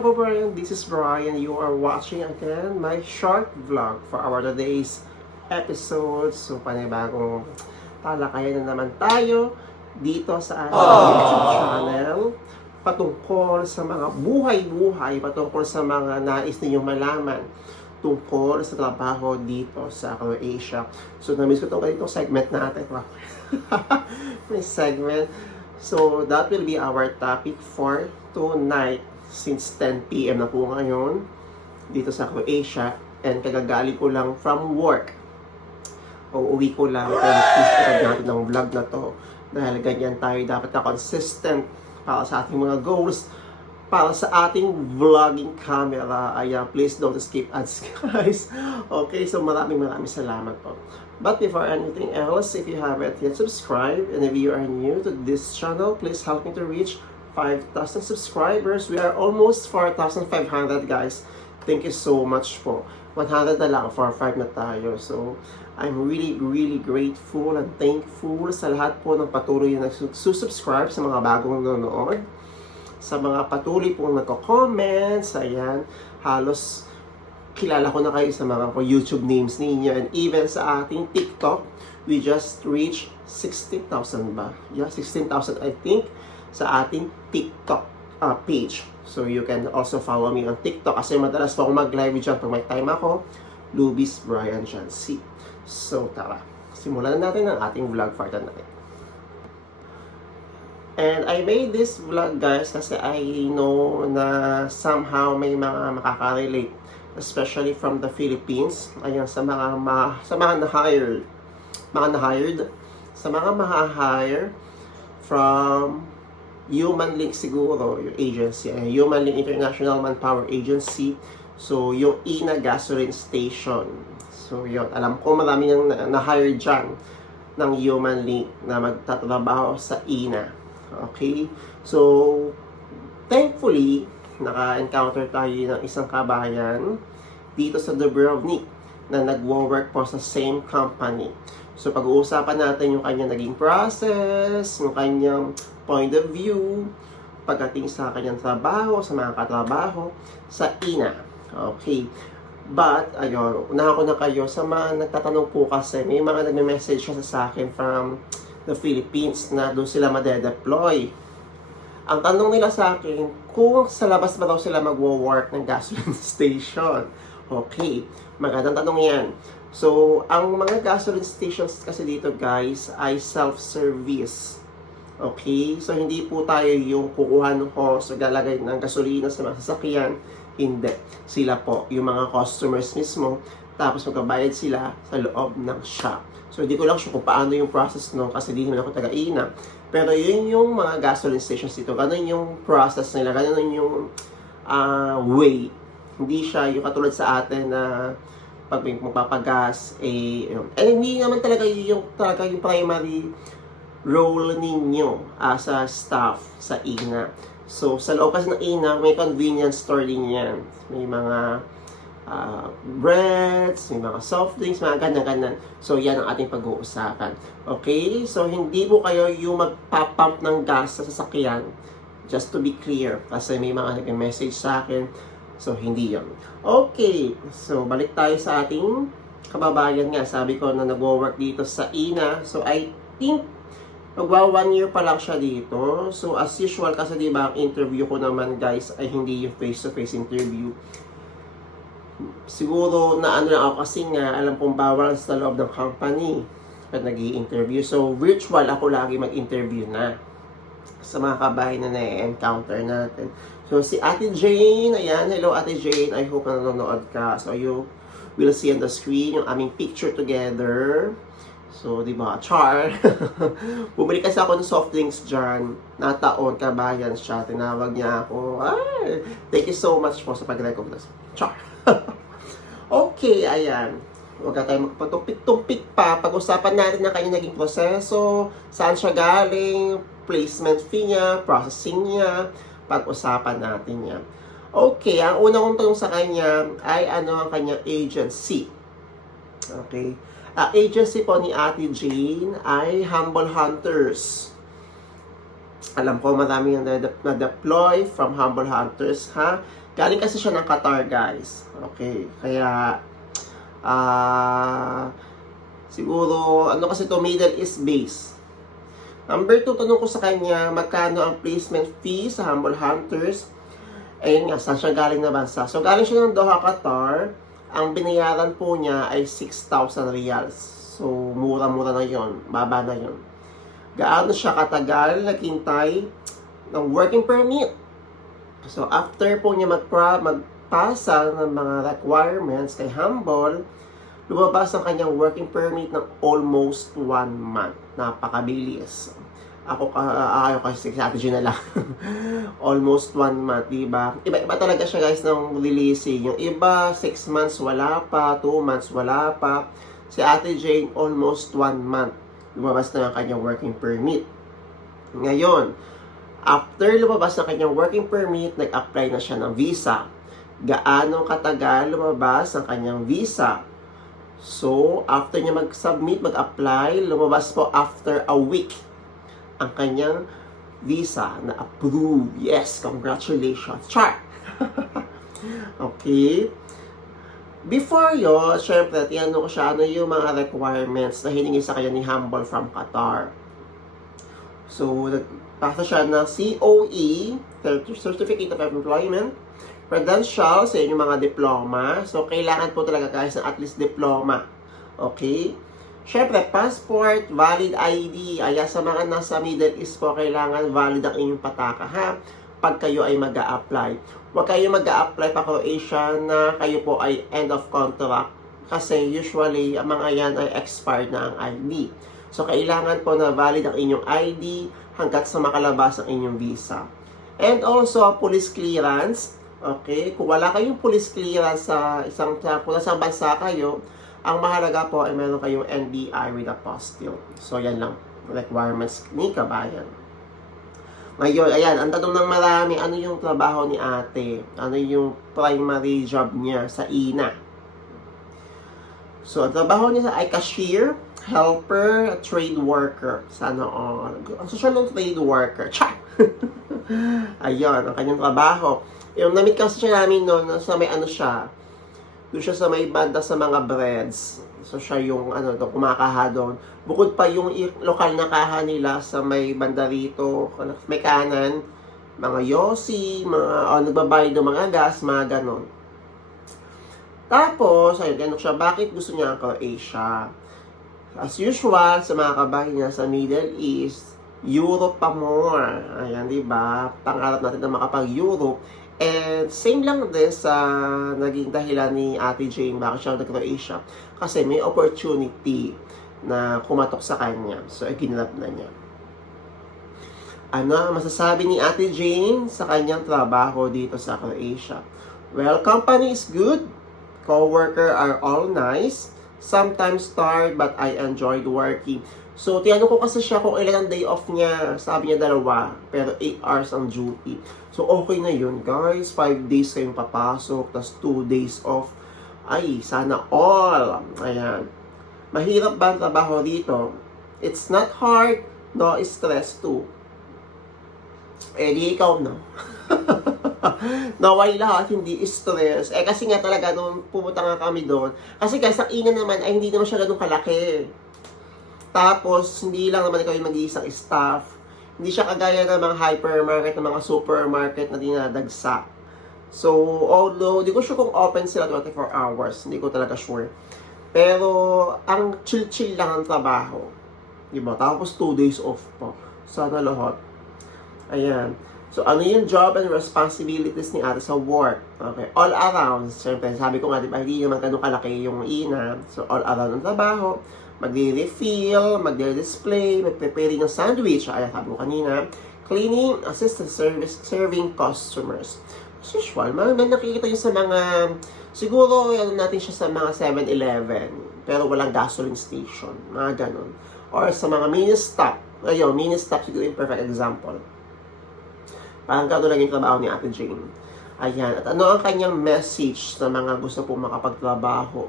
Kababayan, this is Brian. You are watching again my short vlog for our today's episode. So panibagong talakayan na naman tayo dito sa ating YouTube channel patungkol sa mga buhay-buhay, patungkol sa mga nais ninyong malaman tungkol sa trabaho dito sa Croatia. So, namiss ko itong ganitong segment natin. Wow. May segment. So, that will be our topic for tonight since 10 p.m. na po ngayon dito sa Croatia and kagagali ko lang from work. O uwi ko lang and push natin ng vlog na to dahil ganyan tayo dapat na consistent para sa ating mga goals para sa ating vlogging camera. Ayan, please don't skip ads, guys. Okay, so maraming maraming salamat po. But before anything else, if you haven't yet subscribed, and if you are new to this channel, please help me to reach 5,000 subscribers. We are almost 4,500, guys. Thank you so much po. 100 na lang, for 5 na tayo. So, I'm really, really grateful and thankful sa lahat po ng patuloy na nagsusubscribe sa mga bagong nanonood sa mga patuloy pong nagko-comments, ayan, halos kilala ko na kayo sa mga po YouTube names ninyo and even sa ating TikTok, we just reached 60,000 ba? Yeah, 16,000 I think sa ating TikTok uh, page. So you can also follow me on TikTok kasi madalas po ako mag-live dyan pag may time ako. Lubis Brian Jancy. So tara, simulan na natin ang ating vlog for tonight. And I made this vlog guys kasi I know na somehow may mga makaka-relate especially from the Philippines. Ayan sa mga ma, sa mga na-hired, mga na-hired, sa mga ma-hire from Human Link siguro, yung agency, eh, Human Link International Manpower Agency. So, yung INA gasoline station. So, yun. Alam ko marami nang na- na-hire dyan ng Human Link na magtatrabaho sa INA. Okay? So, thankfully, naka-encounter tayo ng isang kabayan dito sa Dubrovnik na nagwo-work po sa same company. So, pag-uusapan natin yung kanyang naging process, yung kanyang point of view, pagdating sa kanyang trabaho, sa mga katrabaho, sa INA. Okay. But, ayun, unahan ko na kayo sa mga nagtatanong po kasi, may mga nagme-message siya sa akin from the Philippines na doon sila madedeploy. Ang tanong nila sa akin, kung sa labas ba daw sila magwo-work ng gasoline station. Okay, magandang tanong yan. So, ang mga gasoline stations kasi dito guys ay self-service. Okay, so hindi po tayo yung kukuha ng hose o galagay ng gasolina sa mga sasakyan. Hindi. Sila po, yung mga customers mismo, tapos magbabayad sila sa loob ng shop. So, hindi ko lang sure kung paano yung process no kasi di naman ako taga-ina. Pero yun yung mga gasoline stations dito. Ganun yung process nila. Ganun yung ah, way. Hindi siya yung katulad sa atin na pag may magpapagas, eh, yun. eh, hindi naman talaga yung, talaga yung primary role ninyo as a staff sa INA. So, sa loob ng INA, may convenience store din yan. May mga ah, breads, may mga soft drinks, mga ganyan-ganyan. So, yan ang ating pag-uusapan. Okay? So, hindi po kayo yung magpapump ng gas sa sasakyan. Just to be clear. Kasi may mga nag-message sa akin. So, hindi yon. Okay. So, balik tayo sa ating kababayan nga. Sabi ko na nag-work dito sa INA. So, I think magwa one year pa lang siya dito. So, as usual, kasi di ba ang interview ko naman guys ay hindi yung face-to-face interview. Siguro na ano ako kasi nga alam kong bawal sa loob ng company at nag interview So, virtual ako lagi mag-interview na sa mga kabahay na na-encounter natin. So, si Ate Jane, ayan, hello Ate Jane, I hope na nanonood ka. So, you will see on the screen yung aming picture together. So, di ba, char. Bumili kasi ako ng soft drinks dyan. Nataon, kabayan siya. Tinawag niya ako. Ay, thank you so much po sa pag-recognize. Char. okay, ayan. Huwag na tayo magpatumpik-tumpik pa. Pag-usapan natin na kanyang naging proseso, saan siya galing, placement fee niya, processing niya, pag-usapan natin yan. Okay, ang una kong tanong sa kanya ay ano ang kanyang agency. Okay. Ang agency po ni Ate Jane ay Humble Hunters. Alam ko marami yung na- na-deploy from Humble Hunters, ha? Galing kasi siya ng Qatar, guys. Okay, kaya, ah, siguro, ano kasi to Middle East base. Number two, tanong ko sa kanya, magkano ang placement fee sa Humble Hunters? Ayun nga, saan siya galing na bansa? So, galing siya ng Doha, Qatar. Ang binayaran po niya ay 6,000 reals. So, mura-mura na yon Baba na yon Gaano siya katagal naghintay ng working permit? So, after po niya magpra- magpasa ng mga requirements kay Humble, lumabas ang kanyang working permit ng almost one month. Napakabilis. Ako, uh, ayaw kasi strategy na lang. almost one month, di ba? Iba-iba talaga siya guys ng releasing. Yung iba, six months wala pa, two months wala pa. Si Ate Jane, almost one month. Lumabas na ang kanyang working permit. Ngayon, after lumabas ng kanyang working permit, nag-apply na siya ng visa. Gaano katagal lumabas ang kanyang visa? So, after niya mag-submit, mag-apply, lumabas po after a week ang kanyang visa na approve. Yes, congratulations. Char! okay. Before yun, syempre, tinanong ko siya ano yung mga requirements na hiningi sa kanya ni Humble from Qatar. So, nagpasa siya ng COE, Certificate of Employment, credential sa inyong mga diploma. So, kailangan po talaga guys ng at least diploma. Okay? Siyempre, passport, valid ID. Aya sa mga nasa Middle East po, kailangan valid ang inyong pataka ha pag kayo ay mag apply Huwag kayo mag apply pa Croatia na kayo po ay end of contract kasi usually ang mga yan ay expired na ang ID. So, kailangan po na valid ang inyong ID hanggat sa makalabas ang inyong visa. And also, police clearance. Okay? Kung wala kayong police clearance sa isang, sa, kung nasa bansa kayo, ang mahalaga po ay meron kayong NBI with apostille. So, yan lang. Requirements ni kabayan. Ngayon, ayan, ang tanong ng marami, ano yung trabaho ni ate? Ano yung primary job niya sa INA? So, ang trabaho niya ay cashier, helper, trade worker. Sana all. Ang social ng trade worker. Cha! Ayun, ang kanyang trabaho. Yung namit kasi siya namin noon, sa may ano siya, doon siya sa may banda sa mga breads. So siya yung ano doon kumakaha doon. Bukod pa yung lokal na kaha nila sa may banda rito, may kanan, mga yosi, mga oh, nagbabayad ng mga gas, mga ganon. Tapos, ayun, ganun siya, bakit gusto niya ang Croatia? As usual, sa mga kabahay niya sa Middle East, Europe pa more. Ayan, di ba? Pangarap natin na makapag-Europe. And same lang din sa naging dahilan ni Ate Jane bakit siya nag-Croatia. Kasi may opportunity na kumatok sa kanya. So, ginrab na niya. Ano ang masasabi ni Ate Jane sa kanyang trabaho dito sa Croatia? Well, company is good. Co-worker are all nice. Sometimes tired, but I enjoyed working. So, tinanong ko kasi siya kung ilan ang day off niya. Sabi niya dalawa, pero 8 hours ang duty. So, okay na yun, guys. 5 days kayong papasok, tas 2 days off. Ay, sana all. Ayan. Mahirap ba ang trabaho dito? It's not hard, no stress too. Eh, di ikaw, no? Naway lahat, hindi stress. Eh, kasi nga talaga, nung pumunta nga kami doon, kasi guys, ang ina naman ay hindi naman siya ganun kalaki. Tapos, hindi lang naman ikaw yung mag-iisang staff. Hindi siya kagaya ng mga hypermarket, ng mga supermarket na dinadagsa. So, although, di ko sure kung open sila 24 hours. Hindi ko talaga sure. Pero, ang chill-chill lang ang trabaho. Di ba? Tapos, 2 days off po. Sana lahat. Ayan. So, ano yung job and responsibilities ni ate sa work? Okay. All around. Siyempre, sabi ko nga, di ba, hindi naman ganun kalaki yung ina. So, all around ang trabaho magre-refill, magre-display, mag-preparing ng sandwich, ay sabi ko kanina, cleaning, assistant service, serving customers. As usual, mga nakikita yun sa mga, siguro, ano natin siya sa mga 7-Eleven, pero walang gasoline station, mga ganun. Or sa mga mini-stop, ayun, mini-stop siguro yung perfect example. Parang gano'n lang yung trabaho ni Ate Jane. Ayan, at ano ang kanyang message sa mga gusto pong makapagtrabaho?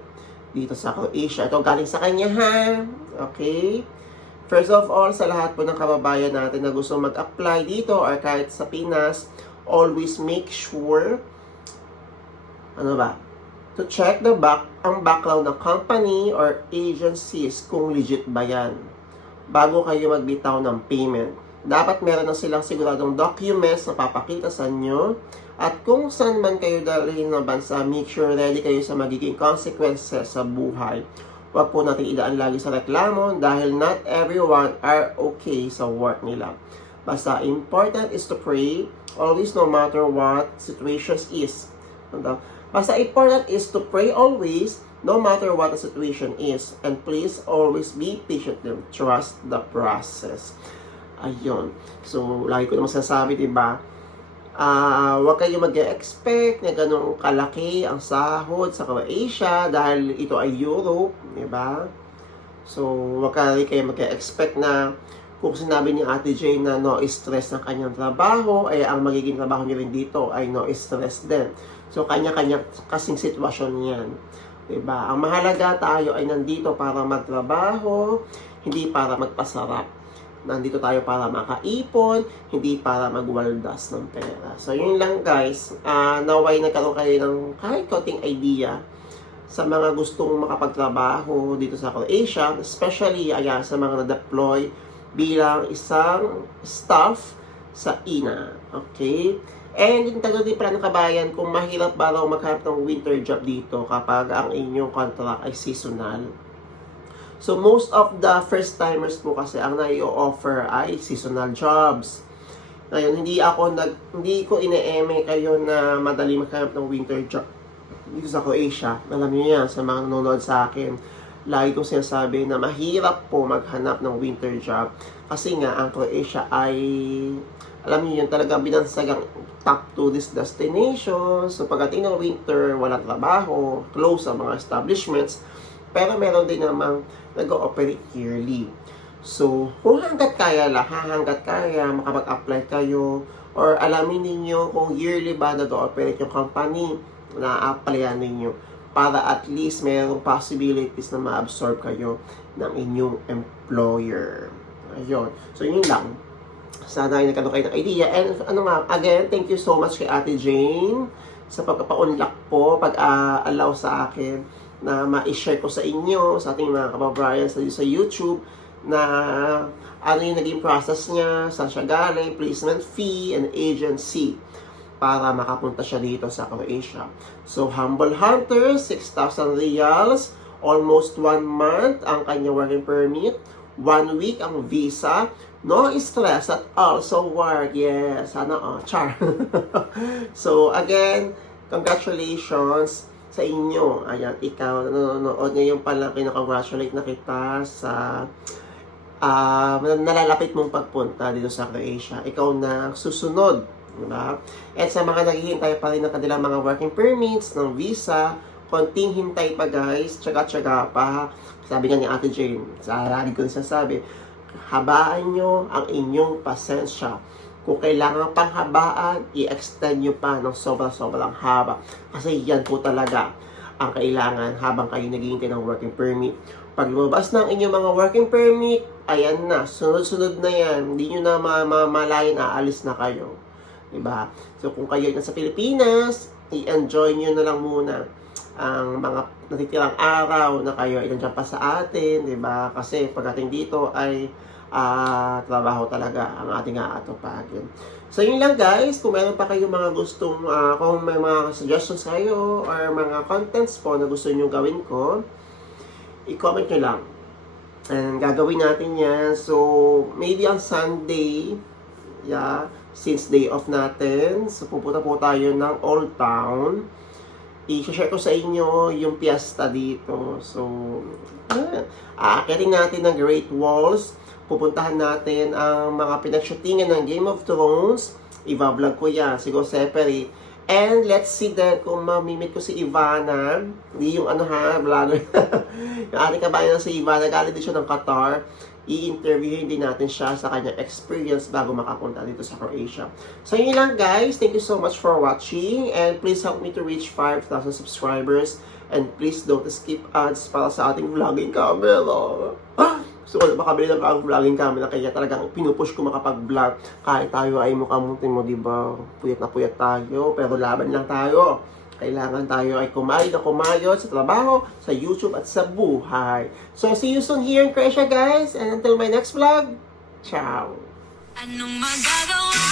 Dito sa Croatia. Ito galing sa kanya ha. Okay? First of all, sa lahat po ng kababayan natin na gusto mag-apply dito or kahit sa Pinas, always make sure, ano ba, to check the back, ang background ng company or agencies kung legit ba yan bago kayo magbitaw ng payment. Dapat meron na silang siguradong documents na papakita sa inyo at kung saan man kayo dalhin ng bansa, make sure ready kayo sa magiging consequences sa buhay. Huwag po natin idaan lagi sa reklamo dahil not everyone are okay sa work nila. Basta important is to pray always no matter what situations is. Ano? Basta important is to pray always no matter what the situation is. And please always be patient and trust the process. Ayun. So, lagi ko naman sinasabi, di Ah, huwag kayo mag-expect na ganun kalaki ang sahod sa Croatia dahil ito ay Europe, di ba? So, huwag ka rin kayo mag-expect na kung sinabi ni Ate Jane na no stress ng kanyang trabaho, ay ang magiging trabaho niya rin dito ay no stress din. So, kanya-kanya kasing sitwasyon yan. Diba? Ang mahalaga tayo ay nandito para magtrabaho, hindi para magpasarap. Nandito tayo para makaipon, hindi para magwaldas ng pera. So, yun lang guys. Uh, naway nagkaroon kayo ng kahit konting idea sa mga gustong makapagtrabaho dito sa Croatia, especially ayan, sa mga na-deploy bilang isang staff sa INA. Okay? And yung tagal din pala ng kabayan, kung mahirap ba raw maghanap ng winter job dito kapag ang inyong contract ay seasonal. So most of the first timers po kasi ang nai-offer ay seasonal jobs. Ngayon, hindi ako nag hindi ko ine-eme kayo na madali maghanap ng winter job dito sa Croatia. Alam niyo yan sa mga nanonood sa akin. Lagi kong sinasabi na mahirap po maghanap ng winter job kasi nga ang Croatia ay alam niyo yun talaga binansagang top tourist destination. So pagdating ng winter, walang trabaho, close ang mga establishments. Pero meron din namang nag-ooperate yearly. So, kung hanggat kaya lang, hanggat kaya, makapag-apply kayo, or alamin ninyo kung yearly ba nag-ooperate yung company na applyan ninyo para at least mayroong possibilities na ma-absorb kayo ng inyong employer. Ayun. So, yun lang. Sana ay nagkaroon kayo ng idea. And ano nga, again, thank you so much kay Ate Jane sa pagpapaunlak po, pag-allow sa akin na ma-share ko sa inyo, sa ating mga kababayan sa, sa YouTube, na ano yung naging process niya, saan siya galing, placement fee, and agency para makapunta siya dito sa Croatia. So, Humble Hunter, 6,000 reals, almost one month ang kanya working permit, one week ang visa, no stress at also work. Yes, sana oh, char. so, again, congratulations sa inyo. Ayan, ikaw, nanonood ngayon pala, kinakongratulate na kita sa uh, nalalapit mong pagpunta dito sa Croatia. Ikaw na susunod. Diba? At sa mga naghihintay pa rin ng kanilang mga working permits, ng visa, konting hintay pa guys, tsaga-tsaga pa. Sabi nga ni Ate Jane, sa lagi ko sasabi, habaan nyo ang inyong pasensya kung kailangan pang habaan, i-extend nyo pa ng sobra-sobrang haba. Kasi yan po talaga ang kailangan habang kayo naghihintay ng working permit. Pag lumabas ng inyong mga working permit, ayan na, sunod-sunod na yan. Hindi nyo na mamamalayan, aalis na kayo. Diba? So kung kayo nasa Pilipinas, i-enjoy nyo na lang muna ang mga natitirang araw na kayo ay nandiyan pa sa atin, di ba? Kasi pagdating dito ay uh, trabaho talaga ang ating aatupagin. So yun lang guys, kung meron pa kayong mga gustong, uh, kung may mga suggestions kayo or mga contents po na gusto nyo gawin ko, i-comment nyo lang. And gagawin natin yan. So, maybe on Sunday, yeah, since day off natin, so pupunta po tayo ng Old Town. I-share ko sa inyo yung fiesta dito. So, ah, aakyatin natin ng Great Walls pupuntahan natin ang mga pinag-shootingan ng Game of Thrones. Iba-vlog ko yan, siguro separate. And let's see then kung mamimit ko si Ivana. Hindi yung ano ha, vlogger. yung ating kabayan si Ivana, galing din siya ng Qatar. I-interviewin din natin siya sa kanyang experience bago makapunta dito sa Croatia. So yun lang guys. Thank you so much for watching. And please help me to reach 5,000 subscribers. And please don't skip ads para sa ating vlogging camera. gusto ko na makabili ng ang vlogging camera kaya talagang pinupush ko makapag-vlog. Kahit tayo ay mukhang mo, di ba? Puyat na puyat tayo, pero laban lang tayo. Kailangan tayo ay kumain na kumayod sa trabaho, sa YouTube at sa buhay. So, see you soon here in Croatia, guys. And until my next vlog, ciao! Anong magagawa?